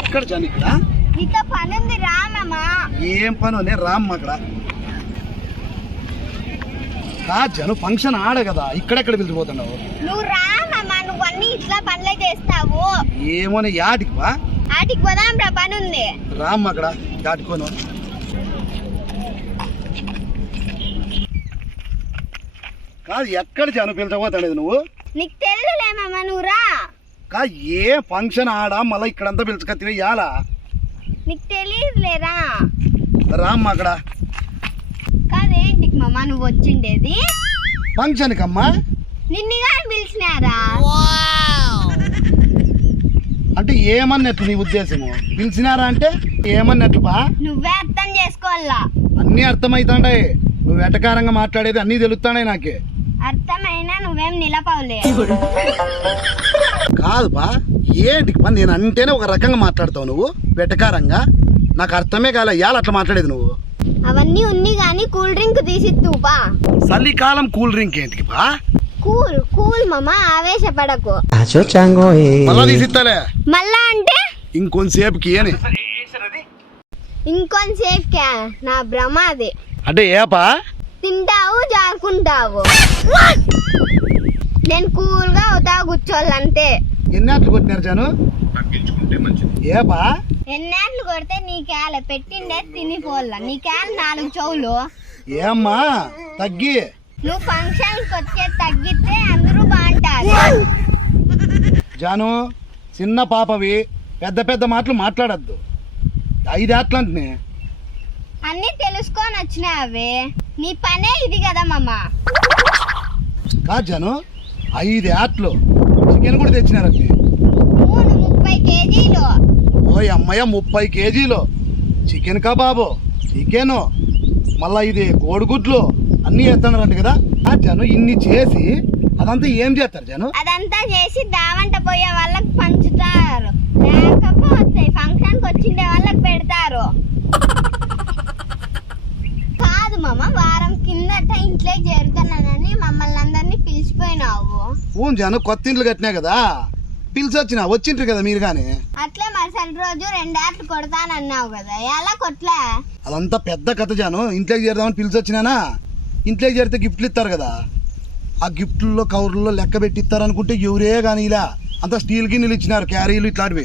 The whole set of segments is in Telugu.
ఎక్కడ జాను ఇక్కడ? నీతో పనుంది రా మామ ఏం పని రామ్ అక్కడ. కా జను ఫంక్షన్ ఆడ కదా. ఇక్కడెక్కడ పిలిచిపోతున్నావు? నువ్వు రా మామ. నువ్వు అన్ని ఇట్లా పనులే చేస్తావు. ఏమోనే యాటికి వా. ఆటికి పోదాం రా పనుంది. రామ్ అక్కడ. దాటుకోను కాదు ఎక్కడ జను పిలిచబోతాడు నువ్వు? నీకు తెలుసులే మామ నువ్వు రా. కా ఏ ఫంక్షన్ ఆడ మళ్ళీ ఇక్కడంతా పిలుచుకత్తివి యాలా నీకు తెలియదులేరా రామ్ అక్కడ. కాదేంటికి మామ నువ్వు వచ్చిండేది? ఫంక్షన్కి అమ్మా నిన్నుగా పిలిచినారా? అంటే ఏమన్నట్లు నీ ఉద్దేశము? పిలిచినారా అంటే ఏమన్నట్లు బా? నువ్వే అర్థం చేసుకోవాలా? అన్నీ అర్థమవుతాండాయి నువ్వు వెటకారంగా మాట్లాడేది అన్నీ తెలుస్తాయి నాకే. అర్థమైనా నువ్వేం నిలపవులే కాదు బా ఏంటి? నేను అంటేనే ఒక రకంగా మాట్లాడతావు నువ్వు వెటకారంగా. నాకు అర్థమే కాలే ఇవాళ అట్లా మాట్లాడేది నువ్వు. అవన్నీ ఉంది కానీ కూల్ డ్రింక్ తీసి తూపా చలికాలం కూల్ డ్రింక్ ఏంటికి బా కూల్ కూల్ మామ ఆవేశపడకు. మళ్ళా తీసిస్తాలే మళ్ళా అంటే? ఇంకొంతసేపుకి ఏని? ఇంకొంతసేపుకే నా భ్రమ అది. అంటే ఏపా? తింటావు జారుకుంటావు. నేను కూల్గా అవుతా కూర్చోవాలంతే ఎన్ని కొట్టినారు జాను? ఏపా? ఎన్నేళ్ళు కొడితే నీకేళ పెట్టిండే తినిపోల్లా నీకేళ నాలుగు చెవులు. ఏమ్మా? తగ్గి. నువ్వు ఫంక్షన్ వచ్చే తగ్గితే అందరూ బాగుంటారు. జాను చిన్న పాపవి పెద్ద పెద్ద మాటలు మాట్లాడద్దు. ఐదేట్లంటే అన్ని తెలుసుకొని వచ్చినావే. నీ పనే ఇది కదా మామ. కాదు జాను? ఐదు యాట్లు. చికెన్ కూడా తెచ్చినారండి మూడు ముప్పై కేజీలు. ఓ అమ్మయ్య ముప్పై కేజీలు. Chicken kebab chicken. మళ్ళా ఇది కోడిగుడ్లు అన్నీ వేస్తున్నారంట కదా. జను ఇన్ని చేసి అదంతా ఏం చేస్తారు జను? అదంతా చేసి దావంట పోయే వాళ్ళకి పంచుతారు. లేకపోతే ఫంక్షన్కి వచ్చిండే వాళ్ళకి పెడతారు కాదు మామ వారం కిందట ఇంట్లోకి చేరుతున్నానని మమ్మల్ని అందరినీ పిలిచిపోయినావు. ఊ జను కొత్త ఇండ్లు కట్టినా కదా? పిలిచి వచ్చిన వచ్చింటారు కదా మీరు కానీ అట్లే మరుసటి రోజు రెండేట్లు కొడతానన్నావు కదా ఎలా కొట్లే? అదంతా పెద్ద కథ జాను. ఇంట్లోకి చేరదామని పిలిచి వచ్చినానా ఇంట్లోకి చేరితే గిఫ్ట్లు ఇస్తారు కదా? ఆ గిఫ్ట్లలో కవర్లలో లెక్క పెట్టి ఇస్తారు అనుకుంటే ఎవరే కానీ ఇలా అంతా స్టీల్ గిన్నెలు ఇచ్చినారు క్యారీలు ఇట్లాంటివి.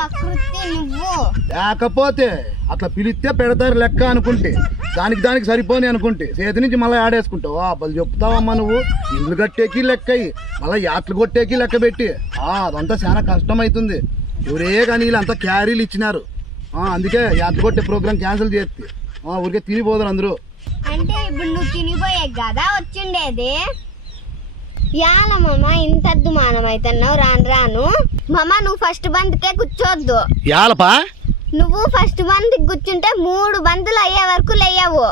నువ్వు. లేకపోతే అట్లా పిలిస్తే పెడతారు లెక్క అనుకుంటే. దానికి దానికి సరిపోని అనుకుంటే. చేతి నుంచి మళ్ళీ ఆడేసుకుంటావు. బలు చెప్తావమ్మా నువ్వు. ఇల్లు కట్టేకి లెక్క అయ్యి మళ్ళీ యాట్లు కొట్టేకి లెక్క పెట్టి. ఆ అదంతా చాలా కష్టం అవుతుంది ఎవరే కానీ వీళ్ళంతా క్యారీలు ఇచ్చినారు. ఆ, అందుకే యాట్లు కొట్టే ప్రోగ్రామ్ క్యాన్సిల్ చేస్తే. ఊరికే తినిపోదురు అందరూ. అంటే ఇప్పుడు నువ్వు తినిపోయే కదా వచ్చిండేది? యాల మామ ఇంత అద్దుమానం అవుతున్నావు రాను రాను. మామ నువ్వు ఫస్ట్ బంతికే కూర్చోద్దు. యాలపా నువ్వు ఫస్ట్ బంతికి కూర్చుంటే మూడు బంతులు అయ్యే వరకు లేయవు.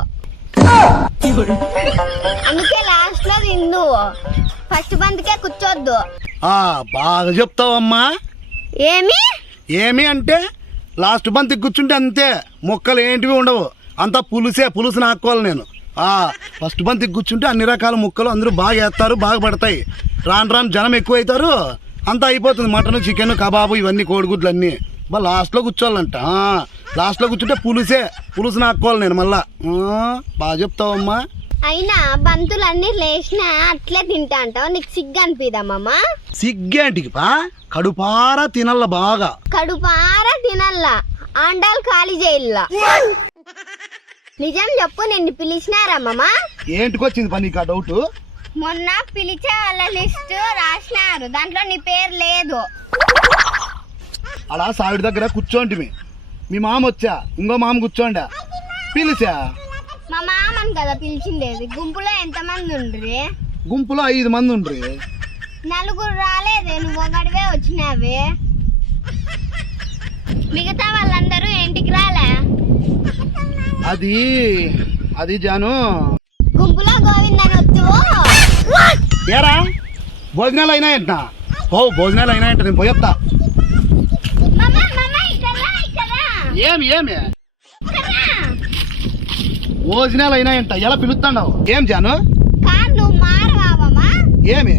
అందుకే లాస్ట్లో తిందు ఫస్ట్ బంతికే కూర్చోద్దు. ఆ, బాగా చెప్తావమ్మా. ఏమి? ఏమి అంటే లాస్ట్ బంతి కూర్చుంటే అంతే మొక్కలు ఏంటివి ఉండవు. అంతా పులుసే పులుసు నాక్కోవాలి నేను. ఫస్ట్ బంతికి కూర్చుంటే అన్ని రకాల ముక్కలు అందరూ బాగా వేస్తారు బాగా పడతాయి. రాను రాను జనం ఎక్కువ అవుతారు అంతా అయిపోతుంది. మటన్ చికెన్ కబాబు ఇవన్నీ కోడిగుడ్లు అన్నీ బా లాస్ట్లో కూర్చోవాలంట. లాస్ట్లో కూర్చుంటే పులుసే. పులుసు నాక్కోవాలి నేను మళ్ళా. బాగా చెప్తావమ్మా. అయినా బంతులు అన్ని లేచినా అట్లే తింటా అంటావు. నీకు సిగ్గు అనిపిదమ్మా సిగ్గేంటికి పా కడుపారా తినల్ల బాగా. కడుపారా తినల్లా. ఆండాలు ఖాళీ చేయాల నిజం చెప్పు నిన్ను పిలిచినారమ్మా ఏంటికొచ్చింది పని నీకు ఆ డౌట్ మొన్న పిలిచే వాళ్ళ లిస్ట్ రాసినారు దాంట్లో నీ పేరు లేదు. అలా సావిడి దగ్గర కూర్చోంటిమి మీ. మామ వచ్చా? ఇంకో మామ కూర్చోండా? పిలిచా? మా మామని కదా పిలిచిండేది. గుంపులో ఎంతమంది ఉండ్రి? గుంపులో ఐదు మంది ఉండ్రి. నలుగురు రాలేదే నువ్వు ఒకటివే వచ్చినావే. మిగతా రాలే అది అది జాను. గుంపులో గోవిందని ఏరా? భోజనాలు అయినాయంట ఓ భోజనాలు అయినాయంట నేను పోయేస్తా ఏమి ఏమి? భోజనాలు అయినాయంట ఎలా పిలుస్తున్నావు ఏం జాను? ఏమి?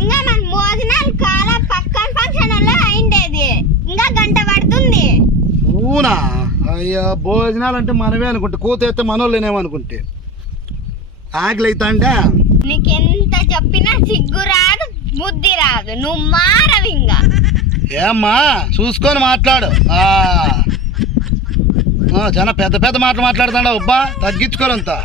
ఇంకా మన భోజనాలు కాల పక్కన ఫంక్షన్లో అయిండేది. ఇంకా గంట పడుతుంది. ఊనా అయ్యా భోజనాలు అంటే మనమే అనుకుంటే కూత అయితే మనోళ్ళేనేమనుకుంటే ఆకలి అవుతాండే నీకెంత చెప్పినా సిగ్గు రాదు బుద్ధి రాదు. నువ్వు మారవు ఇంకా. ఏమ్మా చూసుకొని మాట్లాడు. ఆ. ఆ, చాలా పెద్ద పెద్ద మాటలు మాట్లాడుతాడా అబ్బా తగ్గించుకోరంతా